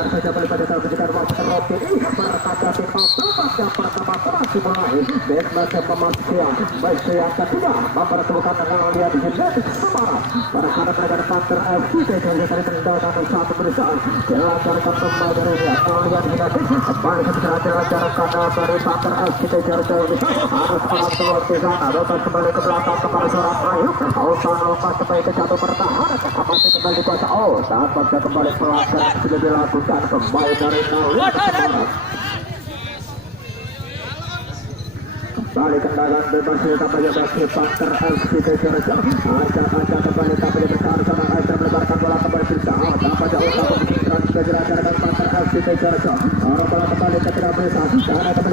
Benar saja pada terbuka waktu roti berkata pertama masih mulai dan pemasukan masih yang kedua mempertemukan dengan dia di sini Semarang pada karena negara Panter FC dari tendangan satu berusaha dilancarkan kembali dari dia kalian dinasti kembali ketika dilancarkan dari Panter FC dari harus penonton di sana dapat kembali ke belakang kembali seorang Ayu Ausan lepas kembali ke jatuh pertahanan masih kembali kuasa saat pada kembali pelanggaran sudah dilakukan kembali dari kembali kendaraan bebas tampaknya bagi Panter FC Jakarta acak kembali tampaknya besar sama Aisyah melebarkan bola kembali bersama tampaknya usaha pembicaraan kejelaskan Panter FC Jakarta orang bola kembali ke tengah bersama karena kembali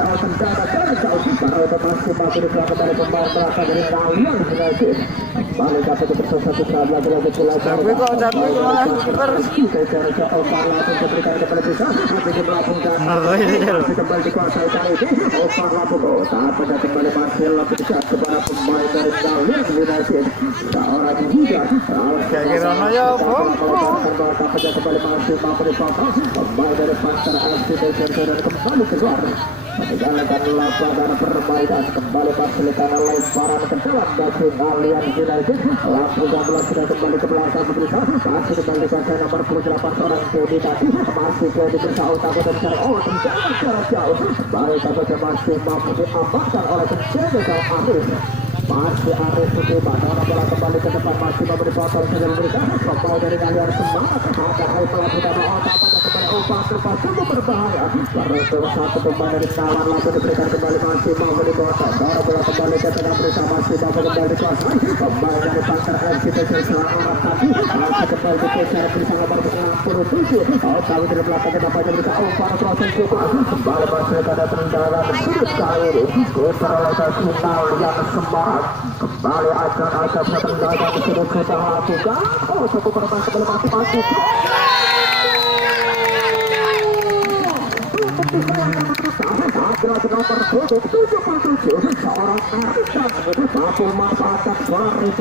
Ausan para otomasi masih kembali pemain belakang dari Nalian United kembali dapat bersatu lagi pelajar tapi kok jatuh malah kiper Jakarta Ausan langsung diberikan kepada bersama tapi melakukan kembali dikuasai kali ini Ausan langsung tampaknya kembali Marcel Lapidcat kepada pemain dari Nalian United seorang juga kira-kira ya bom tampaknya kembali masih mampu dipotong pemain dari Panter FC Jakarta kembali keluar menjalankan lapangan permainan kembali Barcelona lemparan ke dalam dari Nalian United langsung 12 sudah kembali ke belakang berusaha masih kembali ke nomor 28 seorang Dedi tadi masih Dedi berusaha utama dan cara tendangan jarak jauh baik saja masih mampu diamankan oleh penjaga Arif masih Arif Sudirman bola kembali ke depan masih mampu dipotong saja berusaha kembali dari Nalian semangat ada Haifal utama otak Umpan cukup berbahaya karena satu pemain dari Sawan langsung diberikan kembali masih mau dipotong bola kembali ke tengah bersama masih mau kembali dikuasai pemain dari Panter FC selama orang tadi masih kembali dikejar bersama nomor 67 tahu dari belakangnya bapaknya mereka umpan proses cukup kembali masih ada tendangan sudut kali ini terletak final yang semangat kembali akan tendangan sudut kita lakukan cukup berbahaya kembali masih laki-laki nomor 77 seorang Amerika mampu memanfaatkan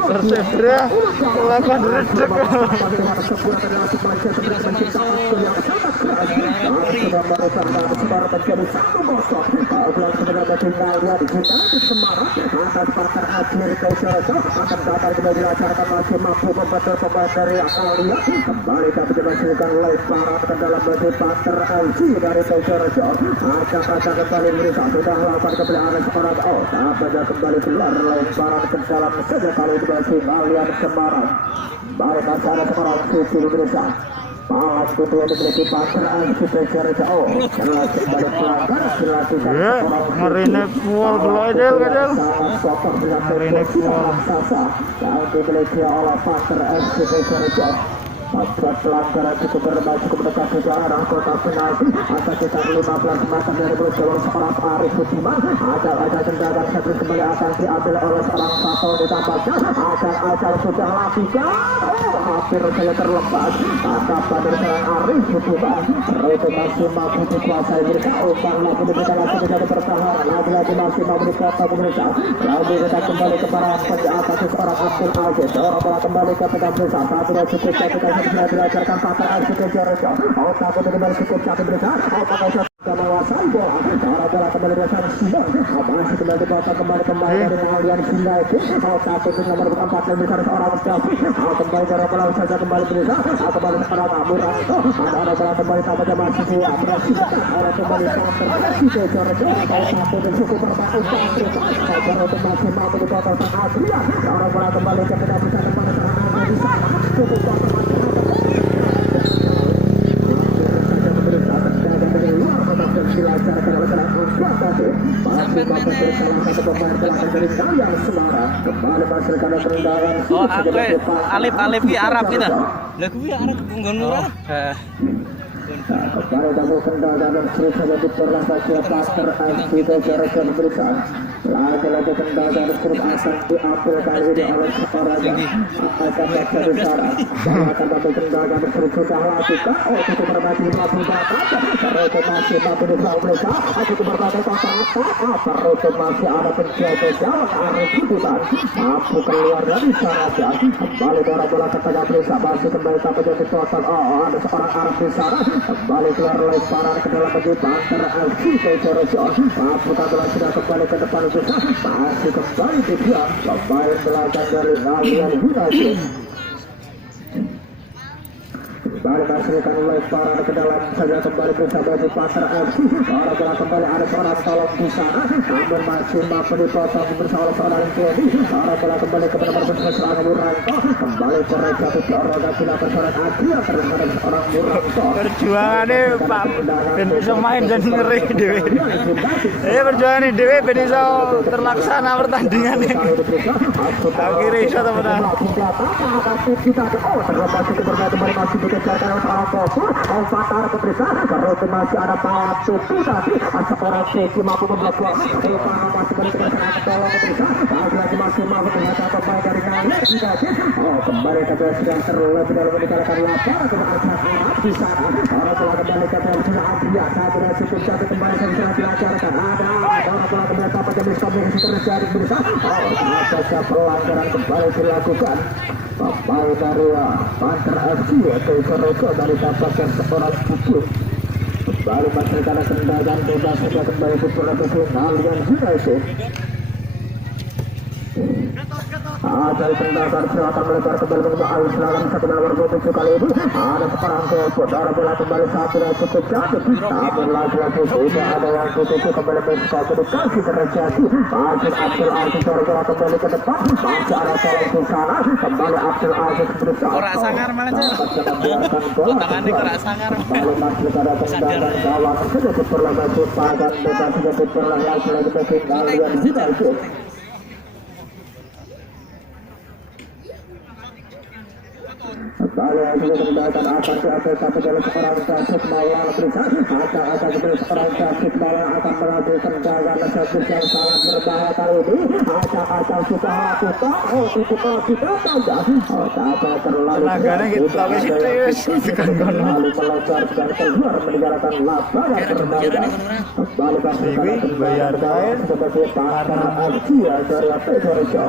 Persebaya melakukan redek kembali dapat dimasukkan lemparan ke dalam batu Panter FC dari acak kembali berusaha sudah lakukan kepeliharaan seorang tampaknya kembali keluar lemparan ke dalam saja kali itu masih Nalian Semarang baru masih ada seorang Suci berusaha Palas kedua dimiliki Panter FC Jakarta jelas kembali pelanggar dilakukan Marine Pool belajar kecil Marine Pool yang dimiliki oleh Panter FC Jakarta Pasca pelanggaran cukup berbahaya cukup dekat ke arah kota penalti ada sekitar 15 meter dari mulut gawang seorang Arif Sudirman ada tendangan satu kembali akan diambil oleh seorang Sato ditampaknya akan sudah lakukan hampir saja terlepas tangkapan dari seorang Arif Sudirman itu masih mampu dikuasai mereka umpan lagi diberikan lagi menjadi pertahanan lagi masih mampu dikuasai mereka lalu kita kembali kepada penjahat seorang Abdul Aziz orang bola kembali ke pegang bersama satu dan cukup satu sudah dilancarkan Panter FC Jakarta otak untuk kembali cukup satu besar otak menguasai bola cara bola kembali bersama Simon masih kembali dibawa kembali dari Nalian United otak untuk nomor 4 yang besar seorang Mustafi kembali cara bola saja kembali berusaha kembali seorang Amuranto ada bola kembali tampaknya masih diapresiasi oleh kembali Panter FC Jakarta otak untuk cukup berbahaya cara untuk masih mampu dibawa sang Adrian cara bola kembali ke tengah besar kembali seorang bisa cukup Alif ki Arab kita. Lah kuwi Arab nggon murah. Kepada dalam kendala dan terus saja diperlakukan Panter FC Jakarta berusaha Lagi-lagi tendangan terus akan diambil kali ini oleh seorang akan menjadi cara akan ambil tendangan terus sudah lakukan cukup berbagi 50 data terus masih mampu disampaikan cukup berbagi kata-kata terus masih ada penjaga gawang Arif Budiman mampu keluar dari caranya kembali bola ke tengah Brisa masih kembali tak menjadi total ada seorang Arif di sana kembali keluar lemparan ke dalam bagi Banter FC Kocorejo mampu bola sudah kembali ke depan juga masih kembali di dia pemain belakang dari Ngalian United kembali masukkan lemparan ke dalam saja kembali bisa bagi Banter FC bola kembali ada seorang tolong di sana namun masih mampu dipotong bersama oleh seorang Kenny bola kembali kepada nomor seorang Muranto kembali Korejo di Oroga silakan seorang Adrian terhadap seorang Muranto perjuangannya Pak ben bisa main dan ngeri dewe perjuangan ini dewe ben bisa terlaksana pertandingan ini akhirnya bisa teman-teman terus masih ada Pak Tutu tadi seorang Seki mampu memblokir Stefano masih berikan serangan tolong lagi masih mampu menghasilkan pemain dari Ngalian kembali ke sedang terlebih dalam meninggalkan lapangan ke arah di sana bola kembali ke dalam Adrian saat berhasil cukup kembali secara dilancarkan ada bola kembali apa yang bisa terjadi bersama ada pelanggaran kembali dilakukan pemain dari Banter FC atau Korejo dari tampakan seorang putih kembali masukkan tendangan bebas sudah kembali pukulan ke Ngalian United ada tendangan silakan melebar kembali menuju air silakan satu nomor 27 kali ini ada seorang Koco darah bola kembali satu dan cukup cantik namun lagi-lagi tidak ada yang tutup kembali mencoba dikasih terjadi masih Abdul Aziz bola kembali ke depan masih ada tolong di sana kembali Abdul Aziz berusaha Korak sangar malah tangannya korak sangar kembali masih ada tendangan gawang sudah diperlambat padan bebas sudah diperlambat lagi bagi Ngalian United Kembali juga mendatang akan diaplikasi dalam seorang David Maulana berikan akan seperti seorang David Maulana akan melakukan tendangan servis yang sangat berbahaya kali ini akan sudah lakukan kita tidak terlalu tenaganya gitu tapi serius tekan kono lalu melebar dan keluar meninggalkan lapangan berbahaya kembali bayar kain sebagai partner Asia dari Korejo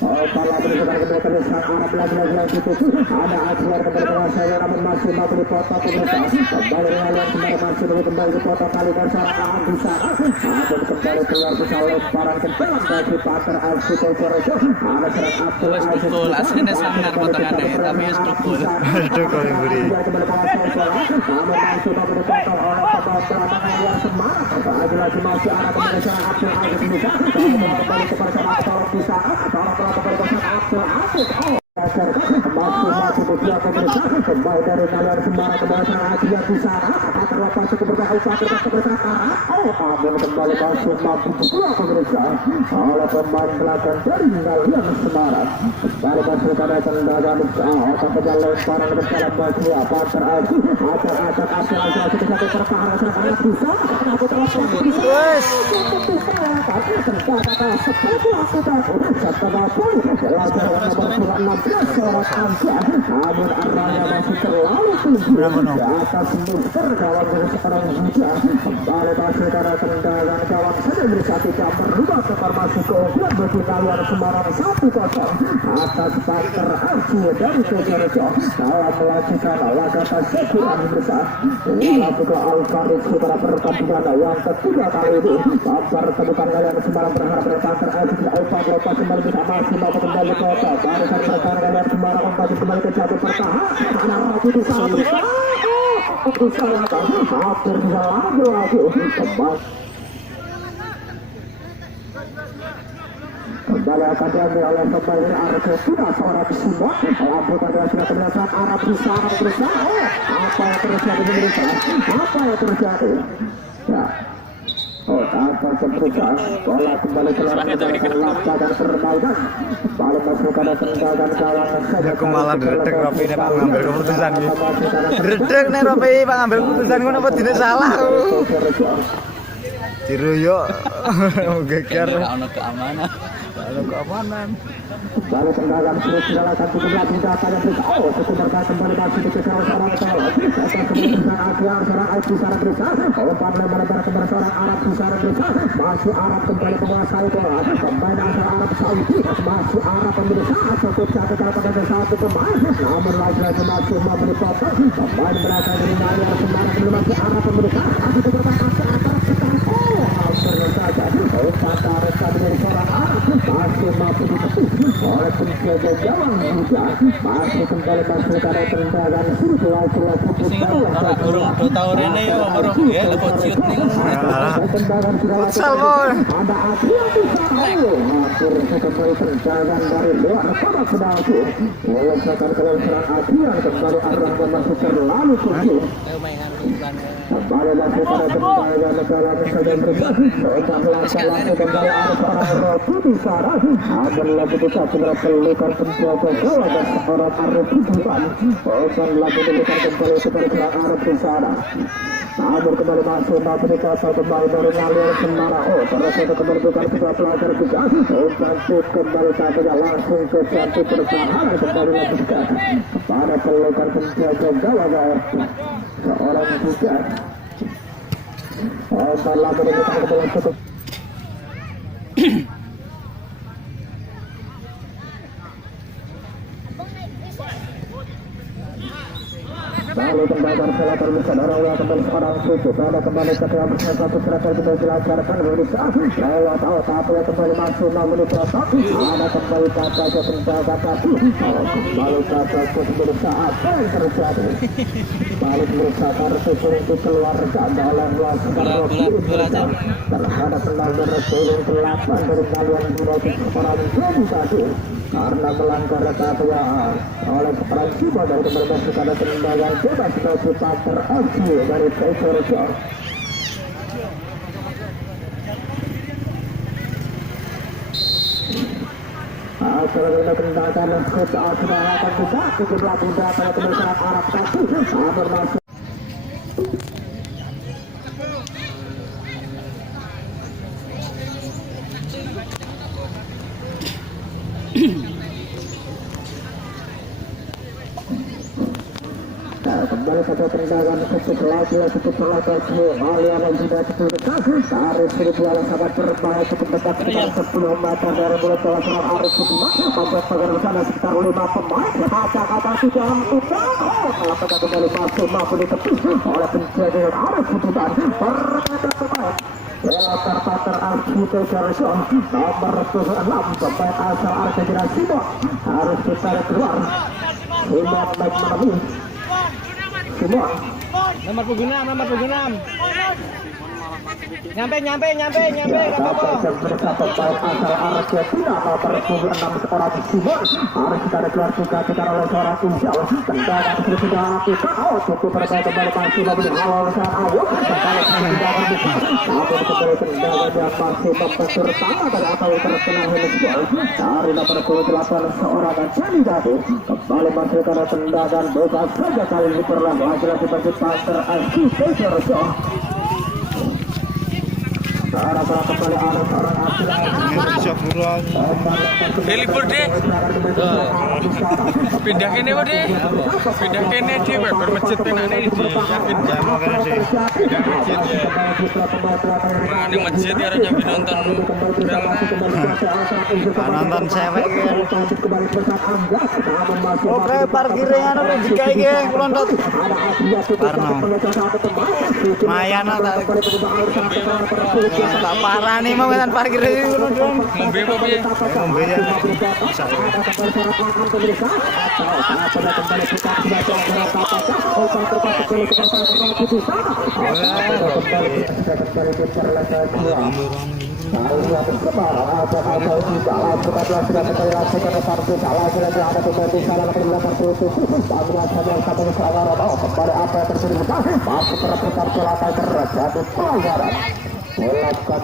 kalau berikutnya kemudian Arab lagi itu ada Azhar kepada saya namun masih mampu dipotong kembali Ngalian kembali ke kota kali dan seorang di sana dan kembali keluar ke lemparan ke dalam bagi Banter FC Kocorejo ada seorang Abdul Aziz betul aslinya sangar potongannya tapi ya betul aduh kau yang beri kembali ke namun masih mampu dipotong oleh pemain yang semangat lagi masih ada kembali seorang Abdul Aziz di sana kembali kepada seorang di sana masih beberapa besar kembali dari Ngalian Semarang kembali seorang Adrian di sana terlepas cukup berbahaya kepada namun kembali masuk mampu berdua pemirsa oleh pemain belakang dari Ngalian Semarang kembali masuk pada tendangan akan pada lemparan ke dalam bagi Banter FC akan satu perkara serangan bisa aku terlepas namun arahnya masih terlalu tinggi di atas mister kawan dari seorang Zuja kembali masih karena tendangan kawan saja bisa tidak merubah formasi keunggulan bagi Ngalian Semarang 1-0 atas Banter FC dari Kocorejo dalam melakukan laga tasyakuran besar melakukan Al-Farid setelah pertandingan yang ketiga kali ini kabar temukan Ngalian Semarang berharap dari Banter FC Alfa lepas kembali bisa masih mau kembali kota barisan pertahanan Ngalian Semarang kembali ke jatuh pertahanan karena lagi di satu disalahkan hampir bisa lagi kembali akan diambil oleh pemain Argentina seorang Simon lampu pada sudah terlihat Arab di sana berusaha apa yang terjadi pemirsa apa yang terjadi ya tanpa keputusan bola kembali keluar lapar dan permainan kembali masuk pada tendangan kawan aku malah redek Ropi ini Pak ngambil keputusan redek nih Ropi Pak ngambil keputusan gue apa tidak salah Diroyok. Geger. Ono keamanan. Ada keamanan. Lalu tendangan terus dilakukan cukup lagi datanya berita. Oh, cukup berkait kembali masih di sekarang seorang salah. Akan kemudian Akyar seorang Aiki secara berita. Umpan lebar kepada seorang Arab secara berita. Masuk Arab kembali menguasai bola. Pemain asal Arab Saudi. Masuk Arab pemirsa. Cukup satu kali pada satu pemain. Namun lagi-lagi masih memberi potong. Pemain berasal dari Malaysia sebenarnya kembali masih Arab pemirsa. Masih berkata Arab sekarang. Oh, hampir saja. Umpan tarik dari seorang Arab. Masih mampu ditepis oleh penjaga gawang juga. Masih kembali masuk karena tendangan virtual Burung 2 tahun ini ya burung ya lepas ciut nih. tendangan Futsal, Boy. ada Adrian di sana. Hampir kembali tendangan dari luar kotak penalti. Melepaskan ke dalam serang Adrian kembali arah masuk terlalu kecil. Mainan iklan. Kembali masuk pada tendangan negara saja berkasi. Otak langsung kembali ada seorang Rocky di sana. Ada lagi bisa segera pelukan penjaga gawang dan seorang Arif Budiman. Otak lagi pelukan kembali kepada serang Arif di sana. Namun kembali masuk mampu dikasih kembali dari ngalir Semara. Oh, terus itu kembali bukan sebuah pelajar juga. Cantik kembali saja langsung ke cantik pertahanan kembali lagi kepada pelukan penjaga gawang seorang juga. Otak lagi dikasih kembali cukup. Lalu tendangan salah terbesar orang kembali seorang susu. Lalu kembali ke dalam satu terakhir kita jelaskan bisa. Lalu tahu tapi kembali masuk namun dipotong. Ada kembali kata ke tendangan kaki. Kembali kata ke berusaha apa yang terjadi. Balik berusaha susu untuk keluarga dalam luar sekarang terhadap tendangan turun ke 8 dari kalian dua orang jadi tadi. Karena melanggar keatuaan oleh peran Ciba dari berbasis pada tendangan bebas bagi Pater FC dari Pesorjo. Selanjutnya tendangan saat sudah akan buka 17 muda pada kebesaran Arab Saudi bermasuk. Kembali pada tendangan cukup lagi Alian yang sudah cukup dekat tarik virtual sangat terbaik cukup dekat sekitar 10 meter dari mulut bola serang Arif Budiman membuat pagar sana sekitar 5 pemain kata-kata sudah utang kalau pada kembali masuk mampu ditepis oleh penjaga Arif Budiman permainan pemain Latar Pater Archito Jarson nomor 6 pemain asal Argentina Simon harus ditarik keluar Simon baik menemui Simon Nomor punggung 6. Nyampe enggak apa-apa. Bersama pemain asal Argentina nomor 6 seorang Simon harus ditarik keluar juga secara oleh seorang Injal tendangan sudah lakukan cukup berbalik kembali masih memberi awal seorang Ayu kembali tendangan besar namun kembali tendangan yang masih mempertama dari apa yang terkena Hemisphere dari nomor 28 seorang Jani Dadu kembali masih karena tendangan bebas saja kali ini perlahan lagi-lagi bagi Pater FC Pesorjo. Arah kembali arah seorang Delibur deh. Pindah kene kok deh. Pindah kene deh bermasjid penane iki. Yakin jamu kan sih. Pindah masjid ya. Ini masjid ya arep nonton Nonton cewek kan. Oke, parkirnya anu jika iki lontot. Parno. Mayana tak parah nih mau kan parkir ini ngombe apa piye? Ngombe ya.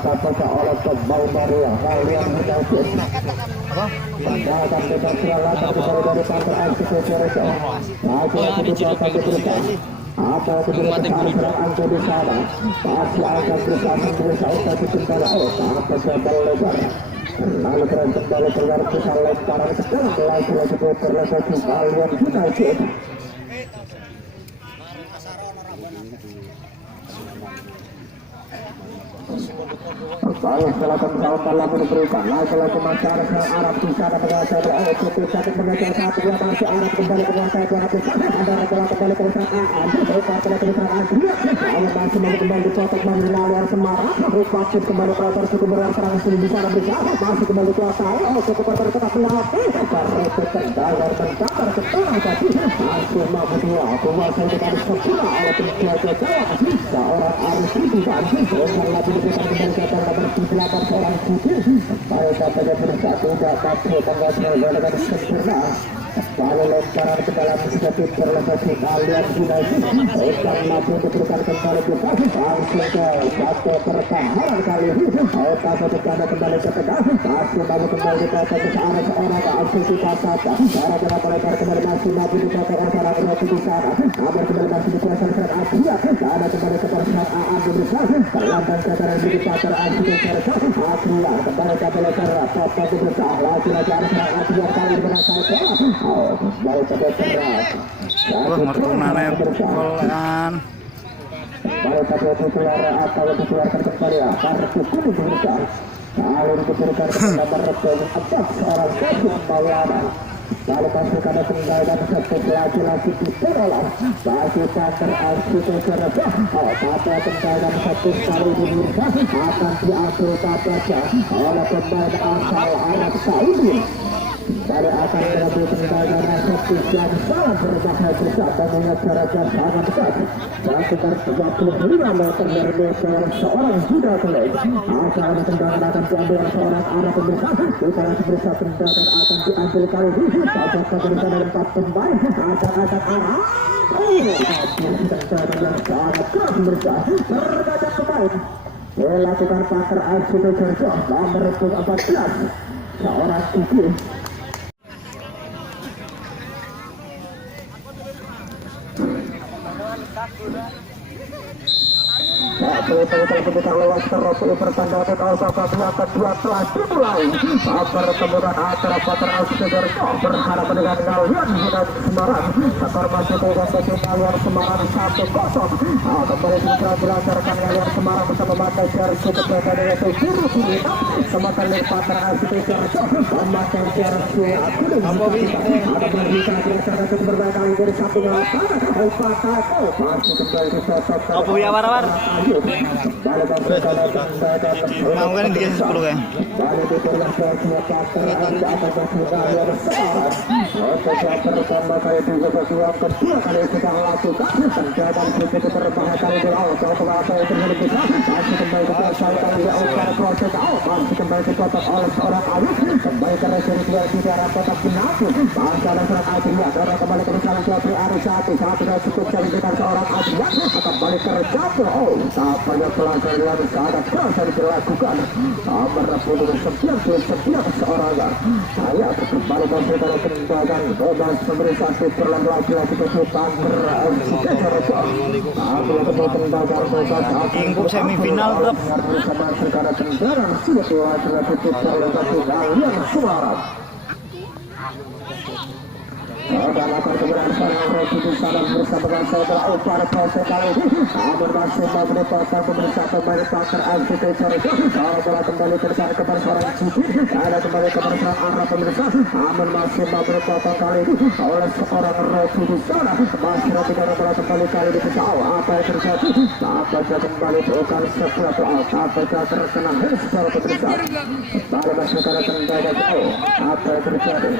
kata oleh pemain dari Halian United. Tendangan bebas dari Pater FC Pesorjo. Apa yang terjadi angka di sana? Masih akan berusaha berusaha untuk kembali apa jabal lebar. Lalu kembali keluar kita lemparan ke dalam lagi berlaku kembalian United. Baik, silakan tahun dalam diberikan lagi masyarakat Arab di sana mengajar satu mengajar satu yang masih Arab kembali menguasai ada kembali ke usahaan masih kembali dipotong mengenal Semarang Rupaksin kembali ke atas cukup berat serangan sini di sana masih kembali kuasai cukup tetap melatih karena terdagar mencapai setengah tadi masih mampu dua kuasai kita disempurna oleh penjaga Jawa seorang Arif itu dan lagi diberikan kembali ke nomor 8 seorang putih mereka pada bersatu dapat mengajar dengan sempurna lalu lemparan ke dalam sedikit terlebih kalian sudah akan mampu diberikan kembali ke langsung ke satu pertahanan kali ini pasal kepada kembali ke tengah masih mampu kembali ke atas seorang aktivitas saja cara cara melebar kembali masih mampu dikatakan seorang berarti di sana agar kembali masih dikuasai serat Asia ada kembali ke persamaan diberikan terlambat kata di pasar Asia Asia kembali ke belajar apa diberikan lagi-lagi ada seorang Asia kali berasal Wah, mertunane pelan. Baru pada keluar atau dikeluarkan kembali kartu kuning diberikan. Lalu diberikan nomor atas seorang Kosim Maulana. Lalu pasukan tinggalkan satu lagi-lagi di Perolah. Bagi pasar arsitektur Tata tinggalkan satu kali diberikan akan diambil Tata oleh pemain asal Arab Saudi. Dari akan beradu tinggalkan satu yang sangat berbahaya besar dan mengacara sangat besar dan sekitar 25 meter dari seorang Buddha Kelek asal tendangan akan diambil seorang Arab pemirsa kita berusaha tendangan akan diambil kali ini pasal berusaha dari 4 pemain akan Arab tendangan yang sangat keras pemirsa terhadap pemain melakukan pasar arsitektur nomor 14 seorang Tujuh. Peluang lewat terus bertanda akan dua telah dimulai pertemuan antara Patar Alsigar berharap dengan kalian dan Semarang Sekar masih posisi kalian Semarang 1-0 kembali bisa dilancarkan kalian Semarang bersama Matai Jersi kepada dengan Suru Kurita sementara dari Patar Alsigar memakai Jersi apa bisa ada berita dilaksanakan berbagai dari satu lapangan Patar masih kembali disosok Apa ya war-war? Mau kan dikasih 10 kan? kembali terjatuh tampaknya pelanggaran yang sangat keras dilakukan merebut dengan 99 seorang saya kembali memberikan tendangan bebas pemerintah berlaku lagi-lagi kesulitan Ingkup semifinal klub sekarang tendangan sudah lagi-lagi kalian Semarang dan akan keberhasilan Roti di sana bersama dengan saudara Upar proses kali ini Amun masih merupakan pemerintah pemain pasar arsitektur kalau bola kembali tertarik kepada seorang Cici ada kembali kepada seorang Arab pemirsa Amun masih merupakan kali ini oleh seorang Roti di sana masih Roti dari bola kembali kali ini bisa apa yang terjadi apakah kembali bukan sesuatu apakah terkena hits secara pemirsa kembali masih karena terjaga jauh apa yang terjadi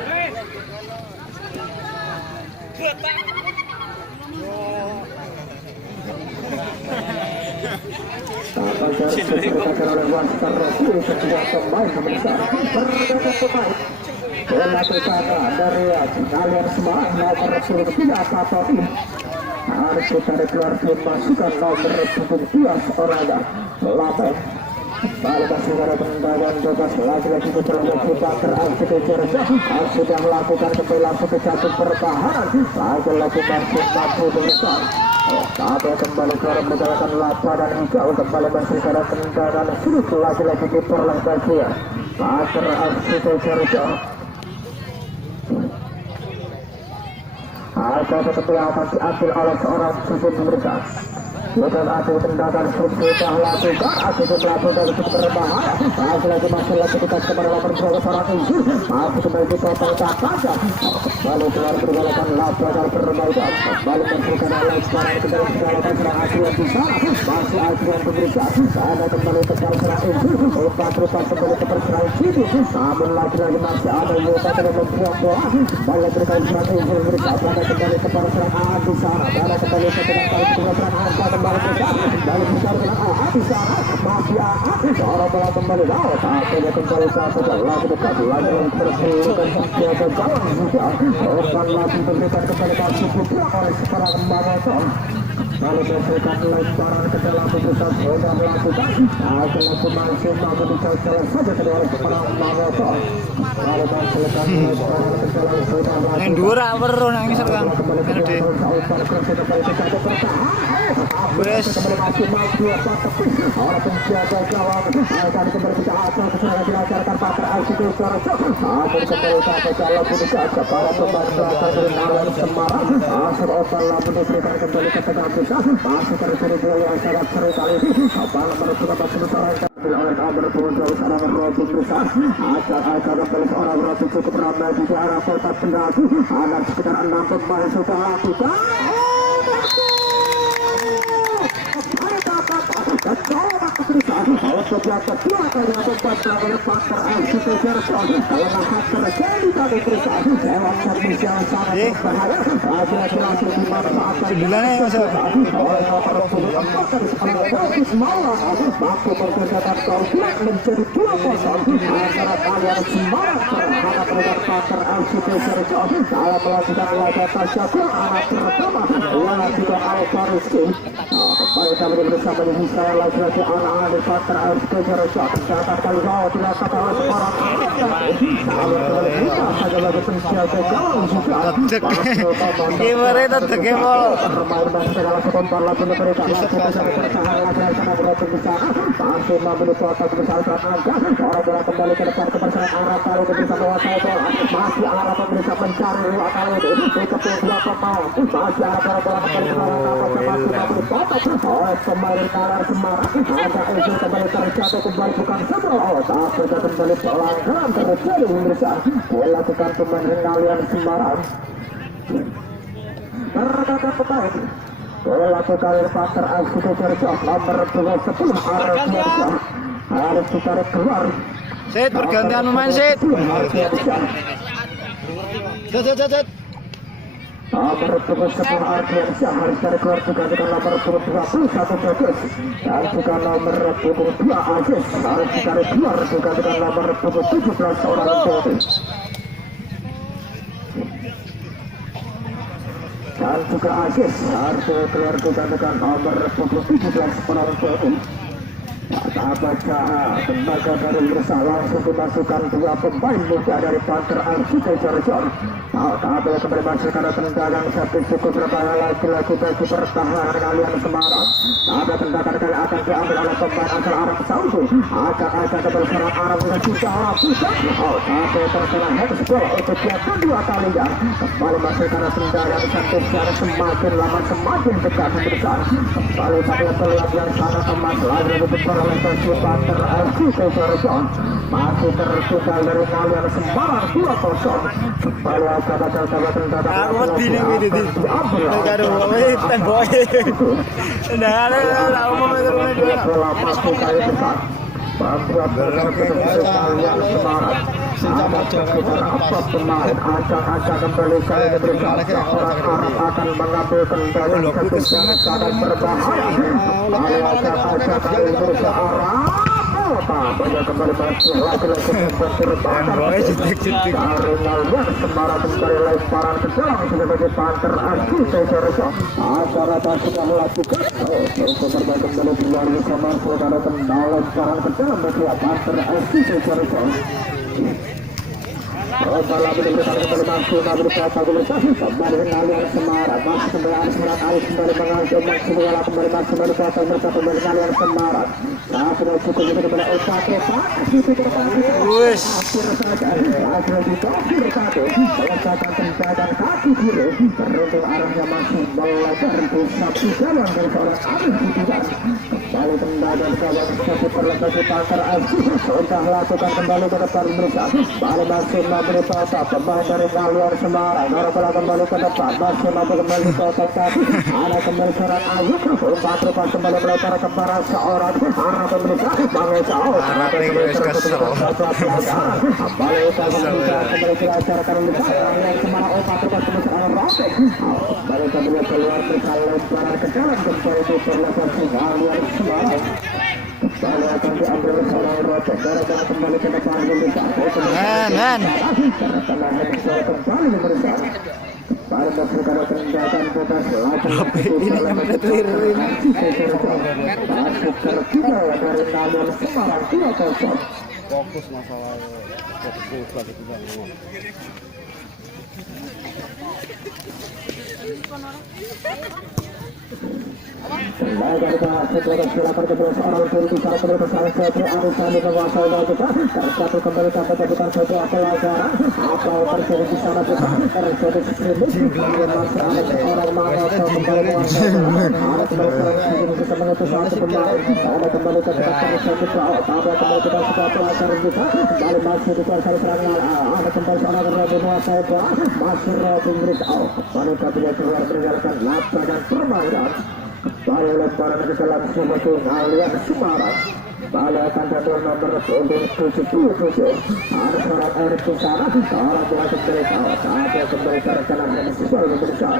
dari kalian Semarang nomor 3 harus kita keluar masukan nomor 17 orang Lapen Balik segera tendangan bebas lagi-lagi kecolongan kita teraksi ke Jerja. Sudah melakukan kembali langsung ke satu pertahanan. Lagi-lagi mampu besar. Tapi kembali ke arah menjalankan lapa dan hijau kembali masih ke arah tendangan sulit lagi-lagi diperoleh bagian. Teraksi ke Jerja. Ada tetapi akan diambil oleh seorang susun mereka. Bukan aku tendangan sudah lakukan, aku melakukan cukup berbahaya. Lagi-lagi masih lagi kita kepada lapan seorang injil. Masih kembali dipotong saja. Lalu keluar bergalakan lapa dan berbahaya. Lalu masukkan oleh sekarang ke dalam segala serang acuan di sana. Masih acuan pemeriksaan. Ada kembali ke dalam serang injil. Rupa-rupa kembali ke perserang sini. Namun lagi-lagi masih ada luka dan membuang bola. Balik berkali serang injil mereka. Ada kembali ke serang A di sana. Ada kembali ke serang A kembali besar dengan di sana masih seorang bola kembali laut akhirnya kembali satu lagi dekat lagi yang terpilihkan senjata jalan juga akan lagi berikan kepada kasih putra oleh sekarang Marathon lalu berikan lemparan ke dalam pusat sudah melakukan akhirnya masih mampu dicocok saja ke dalam sekarang Marathon lalu berikan lemparan ke dalam sudah melakukan yang dua raper nang ngisor kan Wes kembali maju orang penjaga gawang akan kembali kita akan dilancarkan Pater Alcido Sorjo akan kembali ke dalam pusat kepala pemain belakang dari Nalan Semarang asal otak lalu diberikan kembali ke tengah pusat masih terjadi bola yang sangat seru kali ini kepala menentukan masih disarankan oleh Amr Purworejo seorang Robin besar akan kembali seorang Robin cukup ramai di arah kota Kendari akan sekitar 6 pemain sudah lakukan setiap kedua kali membuat oleh Pater Alcido Sorjo kalau akan terjadi kali berusaha lewat servis yang sangat berbahaya akhirnya langsung dimanfaatkan oleh Pater Fokus Malang mampu mempercepat keunggulan menjadi 2-0 antara kalian Semarang terhadap dengan Pater Alcido Sorjo dalam melakukan laga tasyakur anak pertama yang juga Alvarizki kembali kami bersama dengan saya lagi-lagi anak-anak Pater Alcido Sorjo tercatat kali gawang dilakukan oleh seorang saja lagi pensiasat gawang juga gimana itu tegepol bermain dan segala sebentar lagi mereka masih bisa bertahan lagi karena berhasil di sana masih mampu dipotong besar angka orang bola kembali ke depan ke persaingan arah kali itu bisa menguasai bola masih arah pemerintah mencari dua kali itu dikepul dua pemain masih arah bola kembali ke arah masih mampu dipotong oleh pemain Nalar Semarang ada Ezo kembali terjatuh kembali bukan sebelum tapi kembali pelanggaran terjadi pemirsa dilakukan pemain Nalar Semarang terdapat pemain dilakukan oleh Pater Alcido Sorjo nomor 10 harus ditarik keluar Sit pergantian pemain Sit Sit nomor 10 Ardiansyah harus tarik keluar juga dengan nomor 21 Bagus dan juga nomor 22 Aziz harus ditarik keluar juga dengan nomor 17 seorang Toti dan juga Aziz harus keluar juga dengan nomor 17 orang Toti baca tembaga dari Mursa langsung dimasukkan dua pemain muda dari Pater Alcido Sorjo tapi kembali masuk karena tendangan satu cukup berbahaya lagi-lagi bagi pertahanan kalian Semarang ada tendangan kali akan diambil oleh pemain asal Arab Saudi akan kembali serang Arab dengan juga lakukan tapi terkena headball untuk yang kedua kalinya kembali masuk karena tendangan satu secara semakin lama semakin dekat besar kembali pada peluang yang sangat emas lagi untuk oleh bagi Pater Alcido Sorjo masih tertinggal dari kalian Semarang 2-0 kembali aku wedi ning iki di karo wis temboke ndak ada umum terus bola masuk kali besar membuat kalian Semarang sama sekitar 4 pemain acak-acak kembali kali berikutnya orang Arab akan mengambil kendali satu sangat berbahaya acak-acak kali berusaha Arab berapa banyak kembali masih laki-laki Temboknya jetik-jetik. Semarang kembali lemparan ke dalam sebagai panter asli Sejarah acara tak sudah melakukan korban kembali keluar bersama saudara kembali lemparan ke dalam bagi panter asli Sejarah Salah benar-benar kembali masuk Nabi Kata Gulisasi kembali kalian Semarang masih kembali Semarang Alis kembali mengajar masih bola kembali masuk Nabi Kata Gulisasi kembali kalian Semarang saat sudah cukup itu kembali Opa Wes. akhirnya dikasih satu melekatkan tembakan kaki kiri beruntung arahnya masih melebar di satu jalan dari seorang Alis Budiman kembali tembakan kawan satu perlengkapi panter asli sudah lakukan kembali ke depan mereka balik masih berita pemain dari Galian Semarang bola kembali ke depan masih mampu kembali ke otak ada kembali seorang Ayub umpat rupas kembali melempar ke para seorang arah pemerintah bangun jauh Arah Inggris kesel. kembali dilancarkan Galian Semarang umpat rupas kembali seorang Rosek kembali keluar lemparan ke dalam kembali diperlepas Galian Semarang kembali akan diambil seorang Rosek gara-gara kembali ke depan Men. Ini nyempet lirin. Fokus masalah fokus lagi tidak ngomong. Balik lemparan ke dalam sebagai Galian Semarang. Balik akan jatuh nomor 77. Ada seorang air ke sana. Kalau telah kembali ada kembali ke rencana yang besar besar.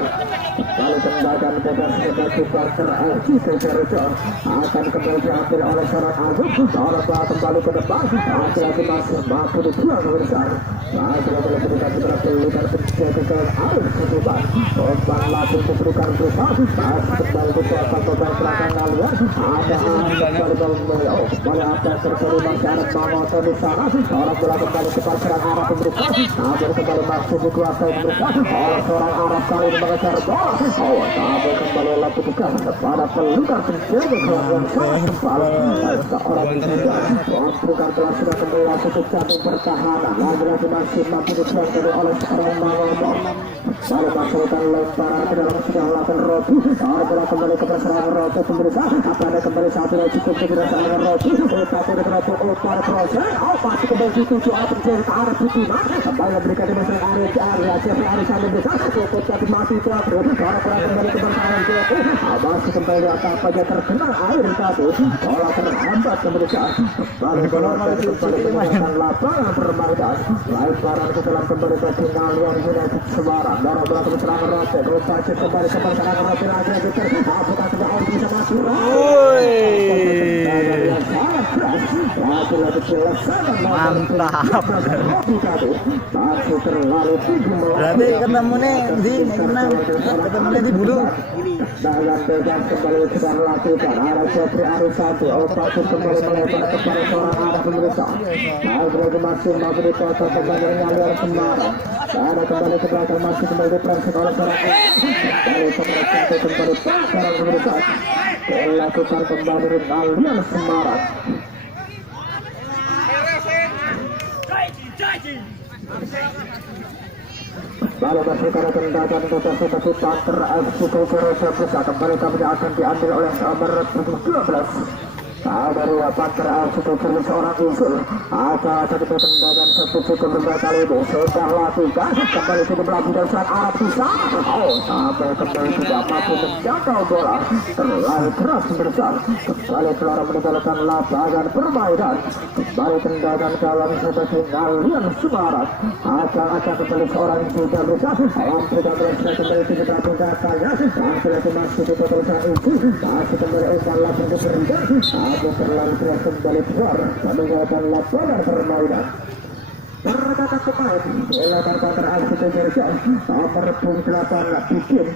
Balik tembakan bebas sebagai panter LG Sejarah akan kembali diambil oleh seorang Agung. Kalau telah kembali ke depan, lagi masih mampu dibuang besar. Masih boleh berikan pelukan penjaga air kehidupan. Korban langsung diberikan berusaha. Masih kembali dibuang korban serangan Galian. Ada kembali oleh apa terjadi masyarakat Mamoto di sana. Orang bola kembali ke pasaran Arab pemerintah. Namun kembali masuk dikuasai pemerintah oleh seorang Arab kali ini mengejar bola. Namun kembali oleh petugas kepada pelukan penjaga keluarga sangat kembali. Seorang petugas pelukan telah sudah kembali masuk ke jantung pertahanan. Lagi-lagi masih mampu dikuasai oleh seorang Mamoto. Lalu masukkan lemparan ke dalam sudah melakukan Robi. Orang bola kembali ke pasaran Robi pemerintah. Apa ada kembali satu lagi cukup kedirasan dengan Robi. Satu dengan para proses. Masih kembali dituju apa terjadi ke arah Budiman. Kembali memberikan di masyarakat area ke area Jeffrey Arisanda besar. Cukup tapi masih terakhir. Orang kembali ke pertahanan Jeffrey. Masih kembali apa aja terkena air satu. Bola terhambat kemudian. Kembali ke lapangan permainan. Lemparan ke dalam kembali ke Galian United Semarang. Bola ke serangan Rote. Rupanya kembali ke pertahanan Rote lagi Peter. Apakah sudah bisa masuk? Mantap. Berarti ketemunya di menang. Ketemunya di bulu. Dalam bebas kembali kita lakukan arah Jeffrey Arisanda. Opasi kembali melebar kepada seorang arah pemerintah. Lagi masih mampu dikuasa kembali Galian Semarang. Ada kembali ke belakang masih kembali diproses oleh seorang kembali kembali seorang pemerintah. Lakukan kembali Galian Semarang. Lalu masih karena tendangan seperti panter FC Sejarah kembali kami akan diambil oleh nomor 12. Dari panter FC Sejarah seorang usul. Ada tendangan seperti kedua kali ini sudah lakukan kembali ke belakang dan saat Arab bisa. Sampai kembali tidak mampu menjangkau bola. Terlalu keras besar. Kembali keluar meninggalkan lapangan permainan. Kembali tendangan kawan seperti Galian Semarang. Akan kembali seorang sudah bisa. Alam sudah berhasil kembali ke belakang datanya. Langsung masih di petugas itu. Masih kembali umpan langsung diberikan. namun terlalu kembali keluar meninggalkan lapangan permainan. Pergerakan pemain melakukan counter aksi Persija nomor 8 Bikin.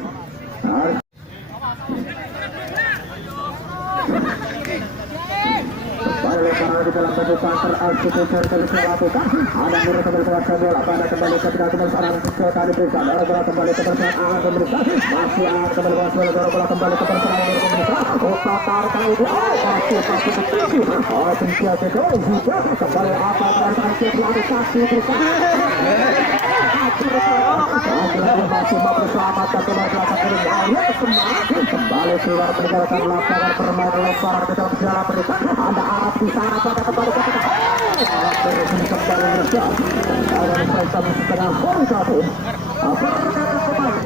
Lemparan di dalam baju counter aksi Persija dilakukan. Ada murid kembali ke bola pada kembali ketika seorang sekali bisa bola kembali ke persaingan Alan pemirsa. Masih Alan kembali bola kembali ke persaingan pemirsa. Tatar kali ini masih Persija kembali apa transaksi klarifikasi masih bersama kembali keluar meninggalkan lapangan permainan lemparan ke dalam jalan pemirsa. Ada Arab di sana pada kembali ke kembali mereka ada mereka setengah poin satu. Pergerakan pemain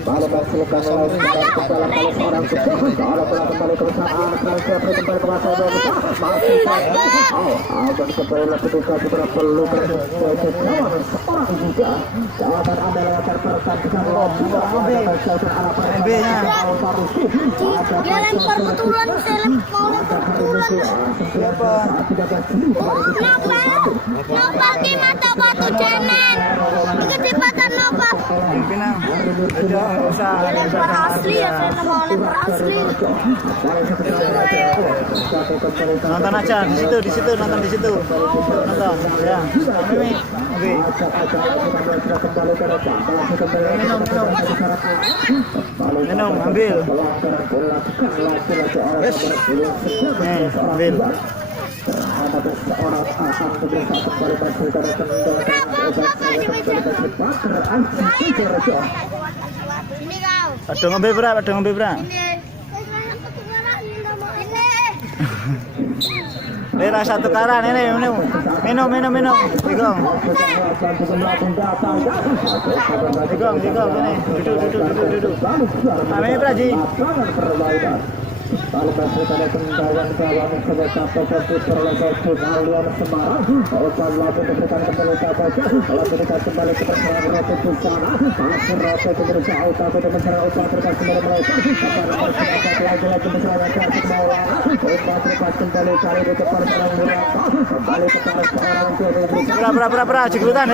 Kalau melakukan orang kembali ke perusahaan kembali ke masa masih akan kembali ketika kita perlu bersesuaian seorang juga akan ada latar pertandingan dia lempar betulan saya mau lempar betulan Nopal di mata batu janan di kecepatan Nopal dia lempar asli ya saya mau lempar asli Nonton aja di situ nonton di situ nonton ya minum ambil ambil ini kau ada ngambil berat Lera satu karan ini minum digong ini duduk ini Praji Lalu pada kembali kawan sebagai perlakuan Semarang. Kalau lalu diberikan kembali saja. Kalau diberikan kembali ke perserang Rote di sana. Masih Rote kembali jauh tapi dengan perserang utama berkas kembali mereka. Lagi berserang ke Maulana. Berkas kembali cari di depan perang Murata. Kembali kepada seorang berapa jeglutan